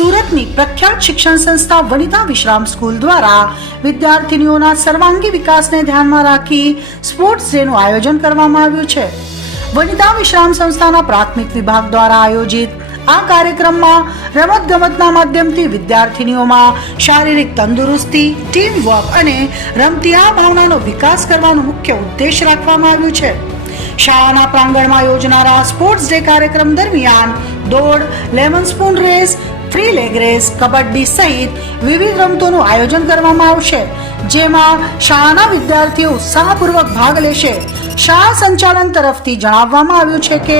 સુરતની પ્રખ્યાત શિક્ષણ સંસ્થા વનિતા વિશ્રામ સ્કૂલ દ્વારા વિદ્યાર્થીનીઓના સર્વાંગી વિકાસને ધ્યાનમાં રાખી સ્પોર્ટ્સ ડેનું આયોજન કરવામાં આવ્યું છે। વનિતા વિશ્રામ સંસ્થાના પ્રાથમિક વિભાગ દ્વારા આયોજિત આ કાર્યક્રમમાં રમતગમતના માધ્યમથી વિદ્યાર્થીનીઓમાં શારીરિક તંદુરસ્તી, ટીમ વર્ક અને રમતી આ ભાવનાનો વિકાસ કરવાનો મુખ્ય ઉદ્દેશ રાખવામાં આવ્યું છે। શાળાના પ્રાંગણમાં યોજનારા સ્પોર્ટ્સ ડે કાર્યક્રમ દરમિયાન દોડ, lemon spoon race, free leg race, kabaddi સહિત વિવિધ રમતોનું આયોજન કરવામાં આવશે, જેમાં શાળાના વિદ્યાર્થીઓ ઉત્સાહપૂર્વક ભાગ લેશે। શાળા સંચાલન તરફથી જણાવવામાં આવ્યું છે કે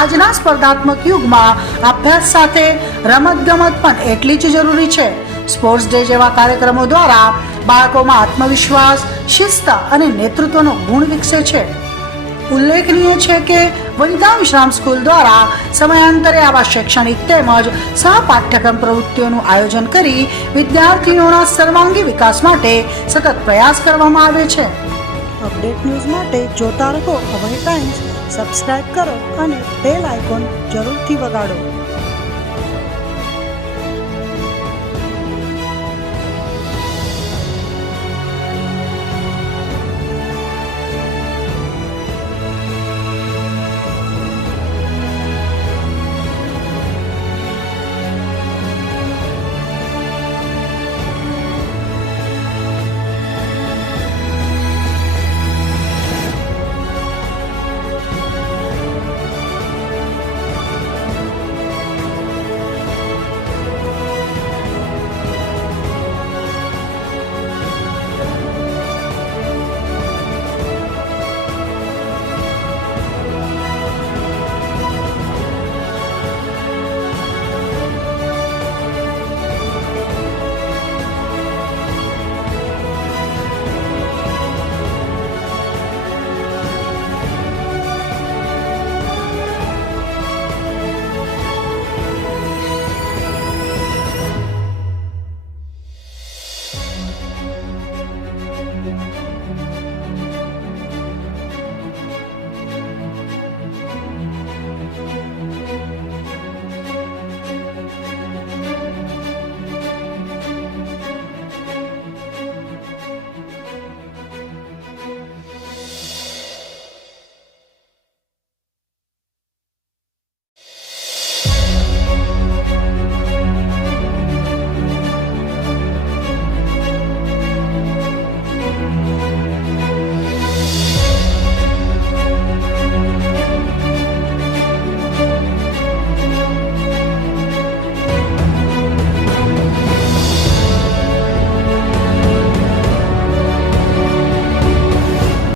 આજના સ્પર્ધાત્મક યુગમાં અભ્યાસ સાથે રમતગમત પણ એટલી જ જરૂરી છે। સ્પોર્ટ્સ ડે જેવા કાર્યક્રમો દ્વારા બાળકોમાં આત્મવિશ્વાસ, શિસ્ત અને નેતૃત્વનો ગુણ વિકસે છે। ઉલ્લેખનીય છે કે વનિતા વિશ્રામ સ્કૂલ દ્વારા સમયાંતરે આવા શૈક્ષણિક તેમજ સહપાઠ્યક્રમ પ્રવૃત્તિઓનું આયોજન કરી વિદ્યાર્થીઓના સર્વાંગી વિકાસ માટે સતત પ્રયાસ કરવામાં આવે છે। અપડેટ ન્યૂઝ માટે જોતા રહો અભય ટાઈમ્સ, સબસ્ક્રાઇબ કરો અને બેલ આઇકોન જરૂરથી વગાડો।